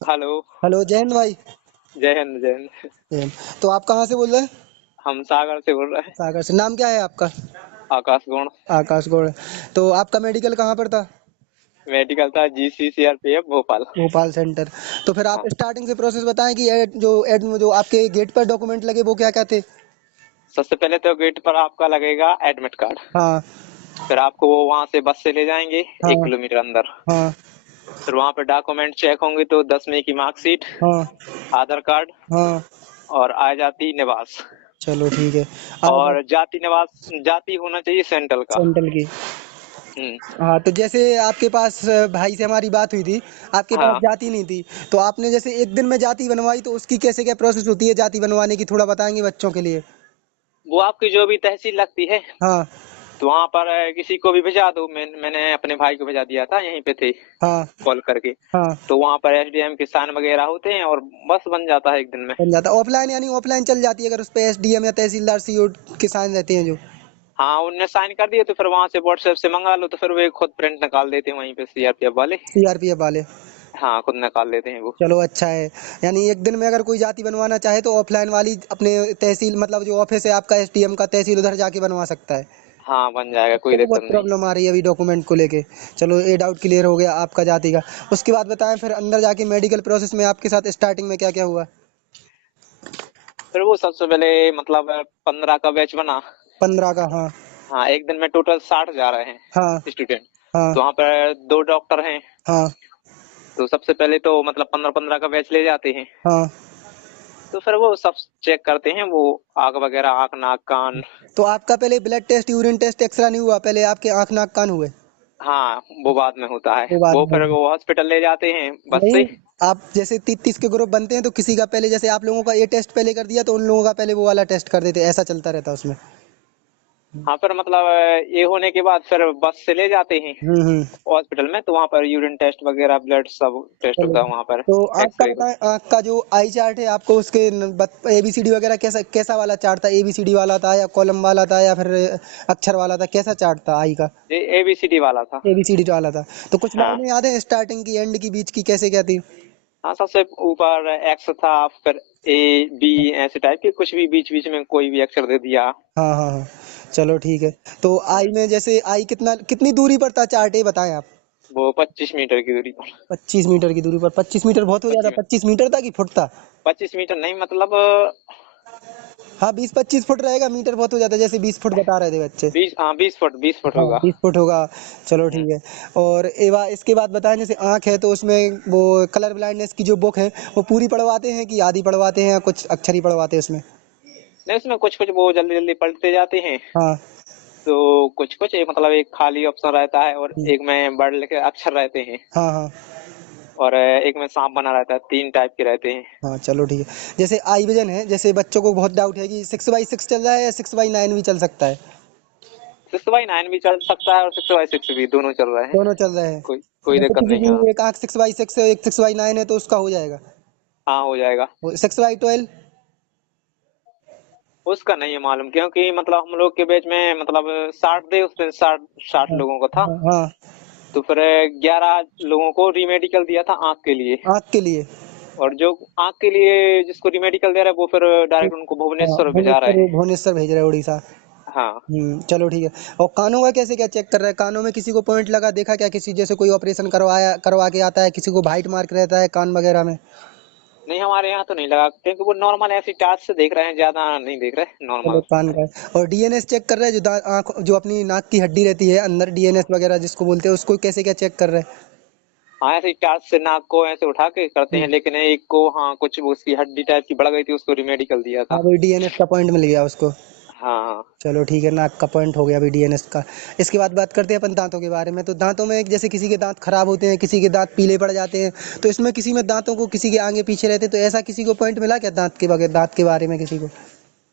Hello. Hello Jain भाई। जय हिंद जय हिंद। जैन। तो आप कहाँ से बोल रहे हैं? हम सागर से बोल रहे हैं। सागर से। नाम क्या है आपका? आकाश गौड़। आकाश गौड़। तो आपका मेडिकल कहाँ पर था? मेडिकल था GC CRPF Bhopal. Bhopal centre. तो फिर आप हाँ। स्टार्टिंग से प्रोसेस बताएं कि जो आपके गेट पर डॉक्यूमेंट लगे वो क्या क्या थे? सबसे पहले तो गेट पर आपका लगेगा एडमिट कार्ड। हाँ फिर आपको वो वहाँ से बस से ले जाएंगे एक हाँ किलोमीटर अंदर। हाँ फिर वहाँ पे डॉक्यूमेंट चेक होंगे तो 10वीं की मार्कशीट, हाँ आधार कार्ड हाँ। और आ जाती निवास। चलो ठीक है। आप और जाति निवास जाति होना चाहिए सेंट्रल का। सेंट्रल की। हम्म। हाँ, तो जैसे आपके पास भाई से हमारी बात हुई थी, आपके पास हाँ, जाति नहीं थी, तो आपने जैसे एक दिन में जाति बनवाई, तो उसकी कैसे क्या प्रोसेस होती है जाति बनवाने की, थोड़ा बताएंगे बच्चों के लिए? वो आपकी जो भी तहसील लगती है हाँ तो वहाँ पर किसी को भी भेजा दो। मैंने अपने भाई को भेजा दिया था, यहीं पे थे हाँ कॉल करके। हाँ। तो वहाँ पर SDM के साइन वगैरह होते हैं और बस बन जाता है एक दिन में। बन जाता ऑफलाइन, यानी ऑफलाइन चल जाती है अगर उस पे एसडीएम या तहसीलदार सीओ के साइन रहते हैं जो? हाँ, उनने साइन कर दिए तो फिर वहां से व्हाट्सएप से मंगा लो तो फिर वो खुद प्रिंट निकाल देते हैं वहीं पे CRPF वाले। सीआरपीएफ वाले। हाँ, खुद निकाल देते हैं वो। चलो अच्छा है। यानी एक दिन में अगर कोई जाति बनवाना चाहे तो ऑफलाइन वाली अपने तहसील, मतलब जो ऑफिस है आपका एसडीएम का, तहसील उधर जाके बनवा सकता है। हाँ, बन जाएगा, कोई तो दिक्कत बहुत नहीं। प्रॉब्लम आ रही है अभी डॉक्यूमेंट को लेके। चलो ये डाउट क्लियर हो गया आपका जाति का। उसके बाद बताएं फिर अंदर जाके मेडिकल प्रोसेस में आपके साथ स्टार्टिंग में क्या क्या हुआ? फिर वो सबसे पहले मतलब 15 का बैच बना। 15 का, हाँ। हाँ, एक दिन में टोटल 60 जा रहे हाँ हैं स्टूडेंट। हाँ तो वहाँ पर 2 डॉक्टर हैं। हाँ तो सबसे पहले तो मतलब 15-15 का बैच ले जाते हैं। हाँ। तो फिर वो सब चेक करते हैं, वो आँख वगैरह, आँख नाक कान। तो आपका पहले blood test, urine test, X-ray नहीं हुआ? पहले आपके आँख नाक कान हुए? हाँ, वो बाद में होता है। वो बाद वो में फिर हुए? वो हॉस्पिटल ले जाते हैं बस नहीं, से। आप जैसे 30 के ग्रुप बनते हैं तो किसी का पहले, जैसे आप लोगों का ये टेस्ट पहले कर दिया तो उन लोगों का पहले वो वाला टेस्ट कर देते, ऐसा चलता रहता उसमें। हाँ, फिर मतलब ये होने के बाद फिर बस से ले जाते हैं हम्म। हॉस्पिटल में। तो वहाँ पर यूरिन टेस्ट वगैरह, ब्लड सब टेस्ट चलो। होता है वहाँ पर। तो आँख का एक्सरे को। बताएं, आँख का जो आई चार्ट है आपको उसके एबीसीडी वगैरह कैसा कैसा वाला चार्ट था? एबीसीडी वाला था या कॉलम वाला था या फिर अक्षर वाला था? कैसा चार्ट था आई का? ये ABCD वाला था। एबीसीडी वाला था। तो कुछ हाँ। लाइनें याद है स्टार्टिंग की, एंड की, बीच की, कैसे क्या थी? हाँ, सबसे ऊपर एक्स था, फिर A B ऐसे टाइप के कुछ भी बीच बीच में कोई भी अक्षर दे दिया। हाँ हाँ हाँ। चलो ठीक है। तो आई में जैसे आई कितनी दूरी पर था चार्ट, ये बताएं आप? वो 25 मीटर की दूरी पर। 25 मीटर की दूरी पर? 25 मीटर बहुत हो जाता, 25 मीटर। 25 मीटर था कि फुट था? 25 मीटर नहीं मतलब हाँ, 20-25 फुट रहेगा, मीटर बहुत हो जाता है, जैसे 20 फुट बता रहे थे बच्चे। 20, हाँ 20 फुट, 20 फुट हाँ, होगा। 20 फुट होगा। चलो हम्म। ठीक है। और इसके बाद बताएं, जैसे आँख है तो उसमें वो कलर ब्लाइंडनेस की जो बुक है वो पूरी पढ़वाते हैं कि आधी पढ़वाते हैं या कुछ अक्षर ही पढ़वाते हैं उसमें? नहीं, उसमें कुछ कुछ वो जल्दी जल्दी पढ़ते जाते हैं। हाँ। तो कुछ कुछ मतलब एक खाली ऑप्शन रहता है और हम्म, एक में बड़े लिखे अक्षर रहते हैं। हाँ हाँ और एक में सांप बना रहता है, 3 टाइप के रहते हैं। हाँ। चलो ठीक है। जैसे आई विजन है, जैसे बच्चों को बहुत डाउट है कि 6x6 चल रहा है या 6x9 भी चल सकता है? 6x9 भी चल सकता है और 6x6 भी, दोनों चल रहे हैं। दोनों चल रहे हैं। कोई कोई जैसे दिक्कत किसी नहीं है। हाँ। की एक आँख 6x6 है, एक 6x9 है, तो उसका हो जाएगा? हाँ, हो जाएगा। वो 6x12? उसका नहीं है मालूम, क्योंकि मतलब हम लोग के बैच में मतलब 60 थे उसमें, 60 हाँ लोगों का था। हाँ हाँ। तो फिर 11 लोगों को रीमेडिकल दिया था आँख के लिए। आँख के लिए? और जो आँख के लिए जिसको रीमेडिकल दे रहा है वो फिर डायरेक्ट उनको हाँ, भुवनेश्वर भिजा भुवनेश्वर, रहे हैं। भुवनेश्वर भेज रहे हैं उड़ीसा। हाँ। चलो ठीक है। और कानों का कैसे क्या चेक कर रहा है? कानों में किसी को पॉइंट लगा देखा क्या? किसी जैसे कोई ऑपरेशन करवा के आता है, किसी को वाइट मार्क रहता है कान वगैरह में? नहीं, हमारे यहाँ तो नहीं लगा क्योंकि वो नॉर्मल ऐसी टाच से देख रहे हैं, ज्यादा नहीं देख रहे, चलो नॉर्मल। कान का है। और डीएनएस चेक कर रहा है, जो आँख, जो अपनी नाक की हड्डी रहती है अंदर, डीएनएस वगैरह जिसको बोलते हैं, उसको कैसे क्या चेक कर रहे हाँ, ऐसे टाच से नाक को ऐसे उठा के करते हैं? हैं, लेकिन एक को हाँ कुछ वो उसकी हड्डी टाइप की बढ़ गई थी, उसको रिमेडिकल दिया हाँ, था। वही डीएनएस का पॉइंट मिल गया उसको। हाँ हाँ। चलो ठीक है, नाक का पॉइंट हो गया अभी डीएनएस का। इसके बाद बात करते हैं अपन दांतों के बारे में। तो दांतों में जैसे किसी के दांत खराब होते हैं, किसी के दांत पीले पड़ जाते हैं, तो इसमें किसी में दांतों को किसी के आगे पीछे रहते हैं, तो ऐसा किसी को पॉइंट मिला क्या दांत के बगैर, दांत के बारे में किसी को?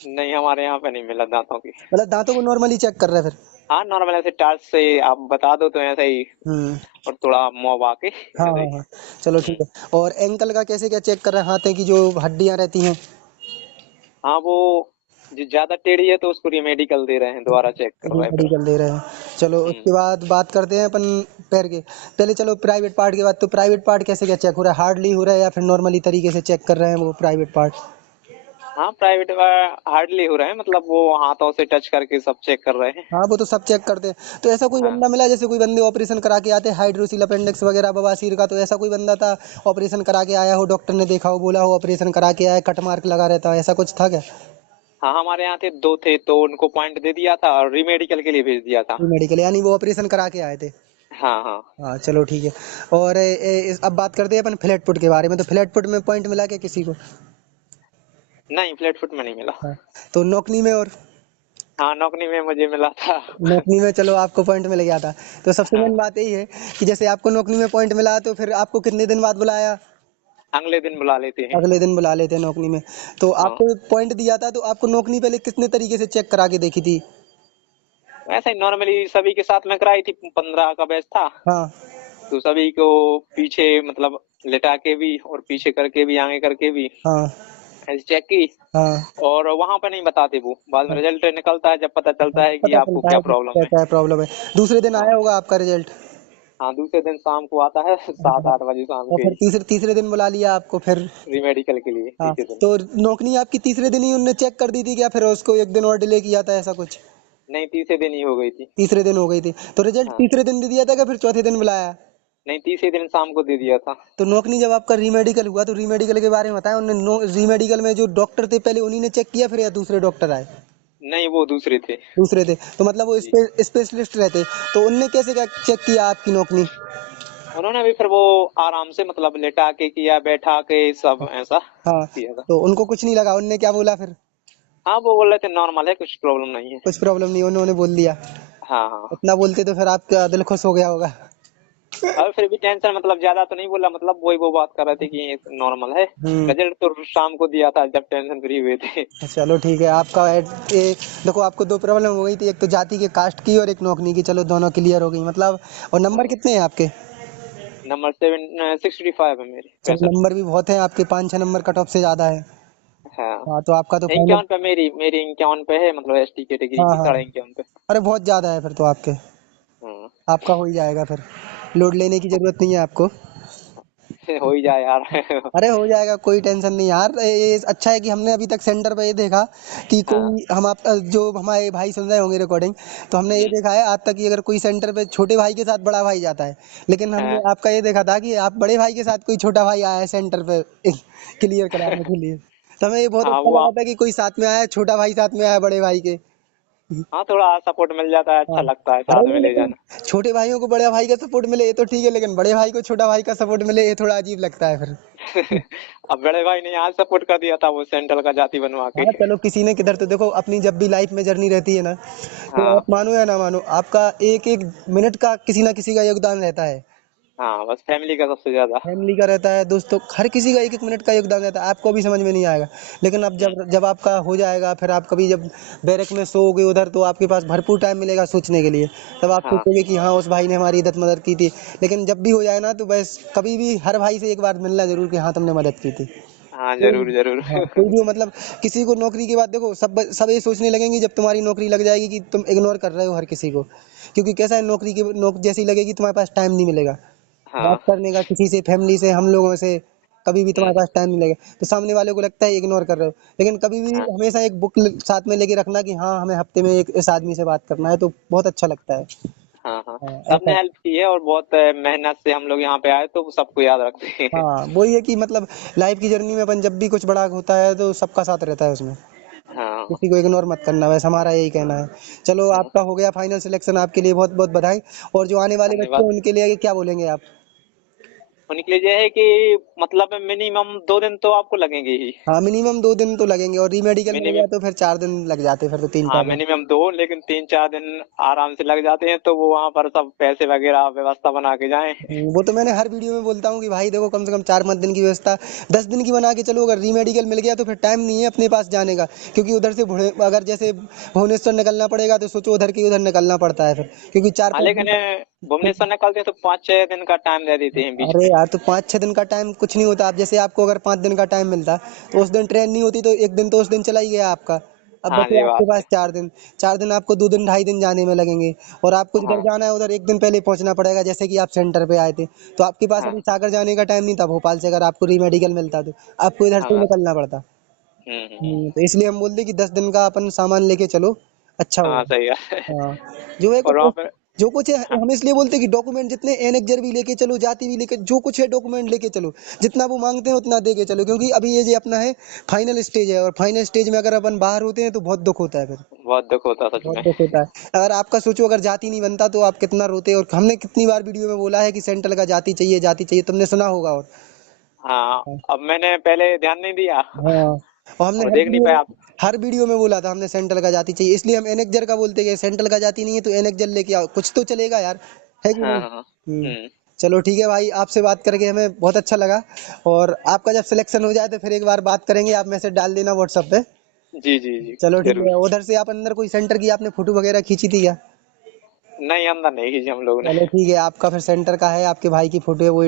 नहीं, हमारे यहाँ पे नहीं मिला दांतों की। मतलब दांतों को नॉर्मली चेक कर रहे हैं फिर? हाँ, नॉर्मल ऐसे टाच से आप बता दो तो ऐसा ही। हम्म। और थोड़ा मुंह आके हाँ ऐसे ही। हाँ हाँ। चलो ठीक है। और एंकल का कैसे क्या चेक कर रहे हैं, हाथ की जो हड्डियां रहती हैं? हाँ, वो जो ज्यादा टेढ़ी है तो उसको रिमेडिकल दे रहे हैं, दोबारा चेक कर रहे हैं फिर। मेडिकल दे रहे हैं। चलो उसके बाद बात करते हैं अपन पैर के। पहले चलो प्राइवेट पार्ट के बाद, तो प्राइवेट पार्ट कैसे क्या चेक हो रहा है, हार्डली हो रहा है या फिर नॉर्मली तरीके से चेक कर रहे हैं वो प्राइवेट पार्ट? हाँ, प्राइवेट हार्डली हो रहा है, मतलब वो हाथों से टच करके सब चेक कर रहे हैं। हाँ वो तो सब चेक करते हैं। तो ऐसा कोई हाँ बंदा मिला, जैसे कोई बंदे ऑपरेशन करा के आते हैं हाइड्रोसील अपेंडिक्स वगैरह बवासीर का, तो ऐसा कोई बंदा था ऑपरेशन करा के आया हो, डॉक्टर ने देखा हो बोला हो ऑपरेशन करा के आया, कट मार्क लगा रहता है, ऐसा कुछ था क्या? हाँ, हमारे यहाँ थे, दो थे, तो उनको पॉइंट दे दिया था और रीमेडिकल के लिए भेज दिया था। मेडिकल यानी वो ऑपरेशन करा के आए थे? हाँ हाँ। हाँ चलो ठीक है। और अब बात करते हैं अपन फ्लैट फुट के बारे में। तो फ्लैट फुट में पॉइंट मिला क्या किसी को? नहीं, फ्लैट फुट में नहीं मिला। हाँ। तो नौकनी में? और हाँ, नौकरी में मुझे मिला था। नौकरी में चलो आपको पॉइंट मिल गया था। तो सबसे हाँ, मेन बात यही है कि जैसे आपको नौकरी में पॉइंट मिला तो फिर आपको कितने दिन बाद बुलाया? अगले दिन बुला लेते हैं। अगले दिन बुला लेते हैं नौकरी में। तो हाँ, आपको पॉइंट दिया था, तो आपको नौकरी पहले कितने तरीके से चेक करा के देखी थी? वैसे ही नॉर्मली सभी के साथ में कराई थी, 15 का बैच था। हाँ तो सभी को पीछे मतलब लेटा के भी और पीछे करके भी आगे करके भी हाँ ऐसे चेक की। हाँ और वहां पे नहीं बताते, वो बाद में हाँ। रिजल्ट निकलता है जब पता चलता है कि पता आपको चलता क्या है कि प्रॉब्लम क्या है। क्या प्रॉब्लम है। दूसरे दिन हाँ आया होगा आपका रिजल्ट? हाँ, दूसरे दिन शाम को आता है, 7-8 बजे शाम और के फिर ही। तीसरे तीसरे दिन बुला लिया आपको फिर? रीमेडिकल के लिए हाँ। तीसरे दिन। तो नौकरी आपकी तीसरे दिन ही उनने चेक कर दी थी क्या, फिर उसको एक दिन और डिले किया था, ऐसा कुछ? नहीं, तीसरे दिन ही हो गई थी। तीसरे दिन हो गई थी। तो रिजल्ट हाँ, तीसरे दिन दे दिया था क्या, फिर चौथे दिन बुलाया? नहीं, तीसरे दिन शाम को दे दिया था। तो नौकरी जब आपका रीमेडिकल हुआ तो रीमेडिकल के बारे में बताया उन्होंने? रीमेडिकल में जो डॉक्टर थे पहले उन्हीं ने चेक किया फिर, या दूसरे डॉक्टर आए? नहीं, वो दूसरे थे। दूसरे थे। तो मतलब वो जी, स्पेशलिस्ट रहते। तो उनने कैसे क्या चेक किया आपकी नौकरी? उन्होंने भी फिर वो आराम से मतलब लेटा के किया, बैठा के, सब ऐसा हाँ। किया था। तो उनको कुछ नहीं लगा, उनने क्या बोला फिर? हाँ, वो बोल रहे थे नॉर्मल है, कुछ प्रॉब्लम नहीं है। कुछ प्रॉब्लम नहीं, उन्होंने बोल दिया? हाँ हाँ। इतना बोलते तो फिर आपका दिल खुश हो गया होगा। और फिर भी टेंशन, मतलब ज्यादा तो नहीं बोला, मतलब वही वो बात कर रहे थे कि ये नॉर्मल है। हम्म। रिजल्ट तो शाम को दिया था जब टेंशन फ्री हुए थे। चलो ठीक है। आपका देखो आपको दो प्रॉब्लम हो गई थी, एक तो जाति के कास्ट की और एक नौकरी की, चलो दोनों क्लियर हो गई मतलब। और नंबर हाँ, कितने हैं आपके? नंबर 65 है मेरे, चलो 65। नंबर भी बहुत है आपके, 5-6 नंबर कट ऑफ से ज़्यादा है। हाँ, हाँ तो आपका तो फाइनल। 51 पे, मेरी 51 पे है, मतलब एसटी कैटेगरी हाँ की, हाँ। 51.5 पे। अरे बहुत ज़्यादा है फिर तो आपके। हाँ। आपका हो ही जाएगा फिर, लोड लेने की ज़रूरत नहीं है आपको। हो ही जाए यार। अरे हो जाएगा, कोई टेंशन नहीं यार। ये अच्छा है कि हमने अभी तक सेंटर पे ये देखा कि हाँ। कोई हम आप जो हमारे भाई सुन रहे होंगे रिकॉर्डिंग, तो हमने ये हम्म, देखा है आज तक कि अगर कोई सेंटर पे छोटे भाई के साथ बड़ा भाई जाता है, लेकिन हमने हाँ। आपका ये देखा था कि आप बड़े भाई के साथ कोई छोटा भाई आया है सेंटर पे क्लियर कराने के लिए। तो हमें ये बहुत हाँ, अच्छा वो लगा था कि कोई साथ में आया है, छोटा भाई साथ में आया है बड़े भाई के। हाँ, थोड़ा सपोर्ट मिल जाता है, हाँ। अच्छा लगता है अरे साथ में नहीं, ले लेकिन जाना। छोटे भाइयों को बड़े भाई का सपोर्ट मिले ये तो ठीक है, लेकिन बड़े भाई को छोटा भाई का सपोर्ट मिले ये थोड़ा अजीब लगता है फिर। अब बड़े भाई ने आज सपोर्ट कर दिया था, वो सेंट्रल का जाति बनवा के। हाँ चलो किसी ने किधर, तो देखो अपनी जब भी लाइफ में जर्नी रहती है ना, तो हाँ आप मानो या ना मानो आपका एक एक मिनट का किसी ना किसी का योगदान रहता है। हाँ, बस फैमिली का सबसे ज्यादा। फैमिली का रहता है, दोस्तों, हर किसी का एक एक मिनट का योगदान रहता है। आपको भी समझ में नहीं आएगा, लेकिन अब हम्म, जब जब आपका हो जाएगा, फिर आप कभी जब बैरक में सोओगे उधर, तो आपके पास भरपूर टाइम मिलेगा सोचने के लिए। तब आप हाँ सोचोगे कि हाँ उस भाई ने हमारी इज्जत मदद की थी। लेकिन जब भी हो जाए ना, तो बस कभी भी हर भाई से एक बार मिलना जरूर कि हाँ तुमने मदद की थी। हाँ, कोई, जरूर जरूर। हाँ कोई भी हो, मतलब किसी को नौकरी के बाद देखो सब ये सोचने लगेंगे जब तुम्हारी नौकरी लग जाएगी कि तुम इग्नोर कर रहे हो हर किसी को। क्योंकि कैसा है, नौकरी की जैसी लगेगी तुम्हारे पास टाइम नहीं मिलेगा बात हाँ। करने का किसी से, फैमिली से, हम लोगों से। कभी भी तुम्हारे हम्म, पास टाइम नहीं लगेगा, तो सामने वाले को लगता है इग्नोर कर रहे हो। लेकिन कभी भी हाँ हमेशा एक बुक साथ में लेके रखना कि हाँ हमें हफ्ते में एक इस आदमी से बात करना है, तो बहुत अच्छा लगता है। हाँ। हाँ, हाँ, सबने ऐसा। हेल्प की है और बहुत मेहनत से हम लोग यहाँ पे आए, तो सबको याद रखते हैं। हाँ वही है कि मतलब लाइफ की जर्नी में अपन जब भी कुछ बड़ा होता है तो सबका साथ रहता है उसमें, हाँ किसी को इग्नोर मत करना, वैसे हमारा यही कहना है। चलो हाँ। आपका हो गया फाइनल सिलेक्शन, आपके लिए बहुत बहुत बधाई। और जो आने वाले बच्चे धन्यवाद। हैं उनके लिए क्या बोलेंगे आप? उनके लिए ये है कि मतलब मिनिमम 2 दिन तो आपको लगेंगे ही। हाँ मिनिमम 2 दिन तो लगेंगे, और रीमेडिकल मिल मिनिमम। गया तो फिर 4 दिन लग जाते, फिर तो तीन हाँ, चार दिन मिनिमम 2, लेकिन 3-4 दिन आराम से लग जाते हैं, तो वो वहां पर सब पैसे वगैरह व्यवस्था बना के जाएं। वो तो मैंने हर वीडियो में बोलता हूँ कि भाई देखो कम से कम 4-5 दिन की व्यवस्था, 10 दिन की बना के चलो। अगर रीमेडिकल मिल गया तो फिर टाइम नहीं है अपने पास जाने का, क्योंकि उधर से अगर जैसे भुवनेश्वर निकलना पड़ेगा तो सोचो उधर की उधर निकलना पड़ता है फिर, क्योंकि चार हाँ, पाँच लेकिन दिन भुवनेश्वर निकलते हैं तो 5-6 दिन का टाइम दे देते हैं बीच अरे में। यार तो 5-6 दिन का टाइम कुछ नहीं होता। आप जैसे आपको अगर 5 दिन का टाइम मिलता तो उस दिन ट्रेन नहीं होती, तो एक दिन तो उस दिन चला ही गया आपका। अब हाँ बचे जी, आपके बात पास है। 4 दिन, 4 दिन आपको 2 दिन 2.5 दिन जाने में लगेंगे और आपको जिधर हाँ, जाना है उधर 1 दिन पहले पहुंचना पड़ेगा। जैसे कि आप सेंटर पे आए थे तो आपके पास हाँ, अभी सागर जाने का टाइम नहीं था भोपाल से, अगर आपको री मेडिकल मिलता तो आपको इधर से ही हाँ। निकलना पड़ता। हुँ, हुँ, हुँ। तो इसलिए हम बोलते कि 10 दिन का अपन सामान लेके चलो, अच्छा हाँ, होगा। सही है। हाँ, जो है और वहाँ कुछ पे जो कुछ है हाँ, हम इसलिए बोलते हैं कि डॉक्यूमेंट जितने एनेक्जर भी लेके चलो, जाति भी लेके, जो कुछ है डॉक्यूमेंट लेके चलो, जितना वो मांगते हैं उतना दे के चलो, क्योंकि अभी ये जो अपना है फाइनल स्टेज है और फाइनल स्टेज में अगर अपन बाहर होते हैं तो बहुत दुख होता है फिर, बहुत दुःख होता है सच बहुत में। दुख होता है। अगर आपका सोचो अगर जाति नहीं बनता तो आप कितना रोते, और हमने कितनी बार वीडियो में बोला है कि सेंट्रल का जाति चाहिए, जाति चाहिए, तुमने सुना होगा। और हाँ, अब मैंने पहले ध्यान नहीं दिया हाँ, और हमने और देख नहीं पाया। हर वीडियो में बोला था हमने सेंट्रल का जाति चाहिए, इसलिए हम एनेक्जर का बोलते हैं कि सेंट्रल का जाति नहीं है तो एनेक्जर लेके आओ, कुछ तो चलेगा यार, है कि हाँ, नहीं। हाँ। हुँ। चलो ठीक है भाई, आपसे बात करके हमें बहुत अच्छा लगा, और आपका जब सिलेक्शन हो जाए तो फिर एक बार बात करेंगे, आप मैसेज डाल देना व्हाट्सएप पे। जी, जी, जी, चलो ठीक ज़रूर। है, उधर से आप अंदर कोई सेंटर की आपने फोटो वगैरह खींची थी क्या? नहीं, अंदर नहीं खींची हम लोगों ने। चलो ठीक है, आपका फिर सेंटर का है, आपके भाई की फोटो है वो